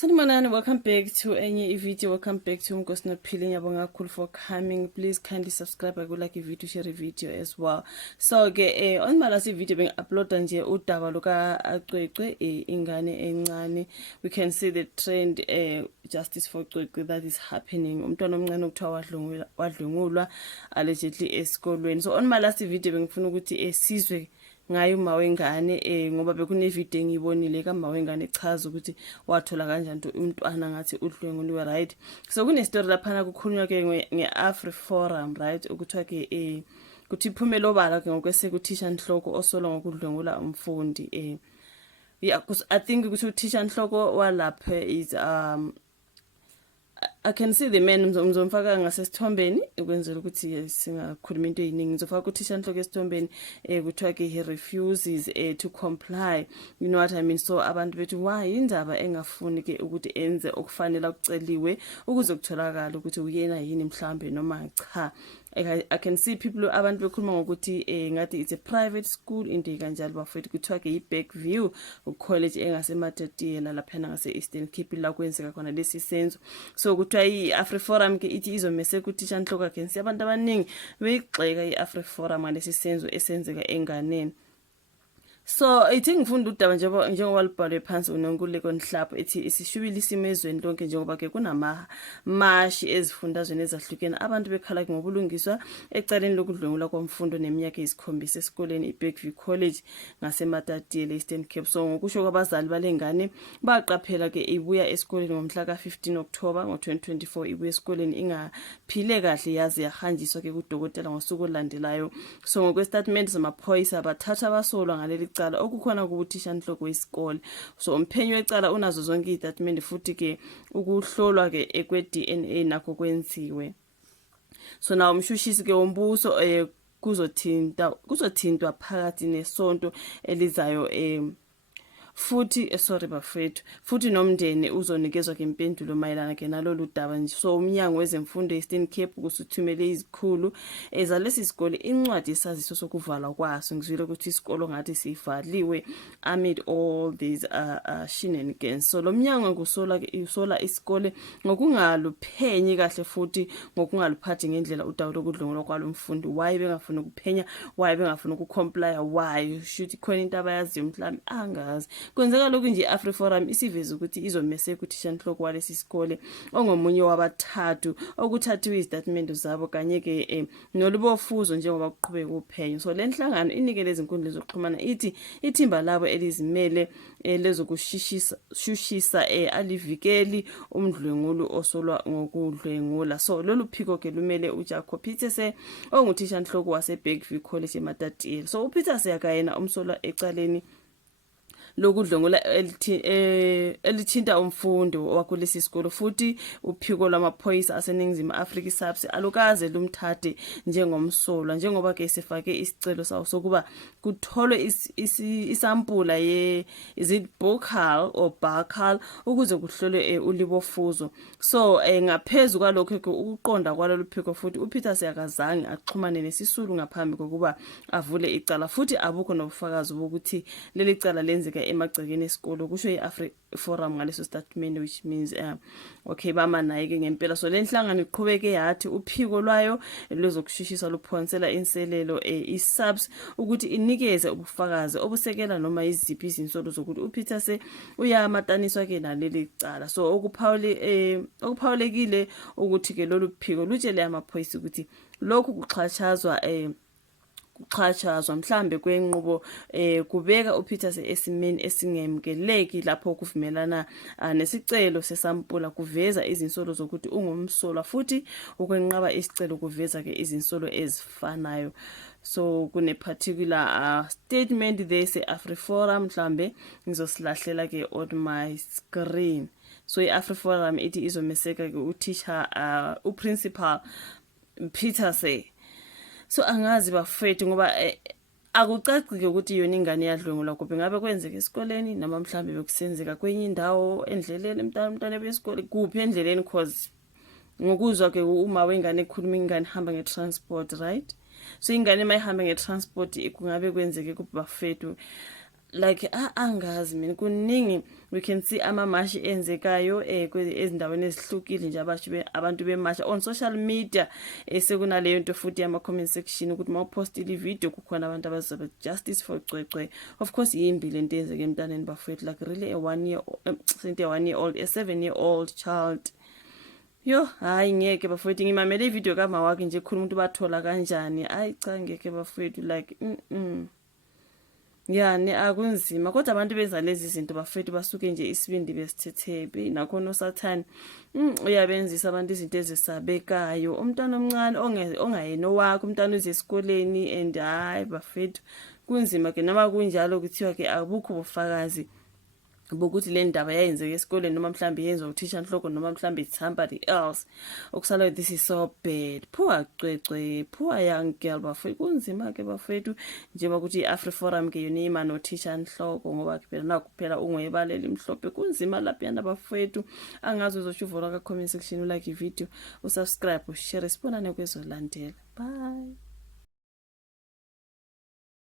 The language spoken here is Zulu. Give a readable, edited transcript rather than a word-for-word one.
Sanibonani, welcome back to enye video. Welcome back to Umnkosi Nophile. Ngiyabonga kakhulu for coming. Please kindly subscribe, like video, share a video as well. So ke on my last video bengi-uploada nje udaba luka Cwecwe ingane encane. We can see the trend justice for Cwecwe that is happening. Umntwana omncane okuthiwa wadlwengulwa allegedly esikolweni. So on my last video bengifuna ukuthi sizwe ngayo mawengane ngoba bekune video engiyibonile kamawengane echaza ukuthi wathola kanjani umntwana ngathi udlwenguliwe, right? So kune story lapha kukhulunywa ke ngeAfriForum, right? Ukuthiwa ke kuthi iphumela obala ke ngokwese kuthisha Nhloko osola ngokudlwengula umfundi yeah, because I think ukuthi uthisha Nhloko walapha is I can see the man ngizomfaka ngasesithombeni ukwenzela ukuthi singakhuluma into eyiningi. Ngizofaka uthisha Nhloko esithombeni kuthiwa ke he refuses to comply, you know what I mean. So abantu bethu why indaba engafuni ke ukuthi enze okufanele ukuceliwe ukuze kutholakala ukuthi uyena yini mhlambe noma cha. I can see people abantu bekhuluma ngokuthi ngathi it's a private school into kanjalo bafethu kuthiwa ke iBackview college engaseMatatiele lapha ngase Eastern Cape la kwenzeka khona lesi senzo. So kuthiwa iAfriForum ke ithi izomese kuthisha Nhloko ke abantu abaningi beyigxeka iAfriForum ngalesi senzo esenzeka enganeni. So ithi ngifunda udaba njengoba libhalwe phansi uNonkululeko Nhlapho ethi isishubile isimo ezweni lonke njengoba ke kunama mashi ezifundazweni ezahlukene abantu bekhala ngobulungiswa ecaleni lokudlwengula kwamfundo neminyaka esikhombisa esikoleni iBackview College ngaseMatatiele Eastern Cape. So ngokusho kwabazali balengane baqaphela ke ibuya esikoleni ngomhla ka15 October ngo2024 ibuya esikoleni ingaphile kahle yazi yahanjiswa ke kudokotela ngosuku olandelayo. So ngokwestatement zamaphoyisa bathatha abasolwa ngaleli okukhona kubuthisha Nhloko wesikole. So umphenyi wecala unazo zonke izitatimende futhi ke ukuhlolwa ke ekwe-DNA nakho kwenziwe. So na umshushisi ke wombuso kuzothintwa phakathi nesonto elizayo futhi sorry bafethu futhi nomndeni uzonikezwa ke impendulo mayelana ke nalolu daba nje. So umnyango wezemfundo eEastern Cape kusuthumele izikhulu ezalesi sikole incwadi yesaziso sokuvalwa kwaso. Ngizwile ukuthi isikole ngathi sivaliwe amid all these shenanigans. So lo mnyango usola isikole ngokungaluphenyi kahle futhi ngokungaluphathi ngendlela udaba lokudlwengulwa kwalomfundi. Why bengafuna ukuphenya, why bengafuna ukucomply, why should khona into abayaziyo mhlawumbe angazi. Kwenzeka lokhu nje iAfriForum isiveza ukuthi izomese kuthisha Nhloko walesi sikole ongomunye wabathathu okuthathiwe izitatimende zabo kanye ke nolubofuzo njengoba kuqhubeka uphenyo. So lenhlangano inikele izinkundla zokuxhumana ithi ithimba labo elizimele lezokushushisa alivikeli umdlwengulo osolwa ngokudlwengula. So lolu phiko ke lumele uJacob Pieterse onguthisha Nhloko waseBackview College eMatatiele. So uPieterse akayena umsolwa ecaleni lokudlwengula elithinta umfundi wakulesi sikole futhi uphiko lwamaphoyisa aseningizimu Afrika iSAPS alukaze lumthathe njengomsolwa njengoba ke sifake isicelo sawo sokuba kutholwe isampula is it buccal or buccal ukuze kuhlolwe ulibofuzo. So ngaphezulu kwalokho ke ukuqonda kwalolu phiko futhi uPeter akazange axhumane nesisulu ngaphambi kokuba avule icala futhi abukho nobufakazi bokuthi leli cala lenzeka emagcekeni esikole kusho iAfriForum ngaleso statement, which means okay bama naye ke ngempela. So lenhlangano iqhubeke yathi uphiko lwayo lezokushishisa luphonsela inselelo iSAPS ukuthi inikeze ubufakazi obusekela noma iziphi izinsolo zokuthi uPeter uyamataniswa ke naleli cala. So okuphawulekile ukuthi ke lolu phiko lutshele amaphoyisa ukuthi lokhu kuxhatshazwa mhlambe kwenqubo kubeka uPeter esimeni esingemkeleki lapho kuvumelana nesicelo sesampula kuveza izinsolo zokuthi ungumsolwa futhi ukwenqaba isicelo kuveza ke izinsolo ezifanayo. So kune particular statement there seAfriForum mhlambe ngizosilahlela ke on my screen. So iAfriForum ithi izomeseka ke uthisha uprincipal Pieterse. So angazi bafethu ngoba akucacike ukuthi yona ingane yadlwengulwa kuphi, ngabe kwenzeka esikoleni noma mhlambe bekusenzeka kwenye indawo endleleni umntana besikole kuphi endleleni, cause ngokuzwa ke uma wengane ekhuluma ingane ihamba ngetransport, right? So ingane mayihamba ngetransport kungabe kwenzeke kuphi bafethu like angazi mina kuningi we can see amamashi enzekayo ezindaweni ezihlukile nje abantu bemasha on social media. Sekunaleyo nto futhi ama comment section ukuthi mawupostile video kukhona abantu abazoba justice for Cwecwe. Of course yimbi lento enzeke emntaneni bafowethu, like really a 1 year old, a 7-year-old child. Yo, hayi ngeke bafowethu, ngimamele ivideo kama wakhe nje khona umuntu bathola kanjani. Hayi cha ngeke bafowethu, like yani akunzima, kodwa abantu benza lezi zinto bafethu basuke nje isibindi besithethebe. Nakhona uSathane uyabenzisa abantu izinto ezisabekayo. Umntwana omncane ongayena owakho, umntwana uze esikoleni, and hayi bafethu kunzima ke. Noma kunjalo kuthiwa ke abukho ubufakazi bokuthi le ndaba yayenzeka esikoleni, noma mhlambe yenziwa uthisha Nhloko, noma mhlambe somebody else. Okusalayo, this is so bad. Poor Cwecwe, poor young girl bafethu. Kunzima ke bafethu, njengoba ukuthi i-AfriForum ke yona ima nothisha Nhloko, ngoba phela nakuphela ungwebaleli mhlophe. Kunzima lapha yana bafethu. Angazi uzosho uvula ka comment section, like ivideo, usubscribe, ushare, sibonane kwezolandela. Bye.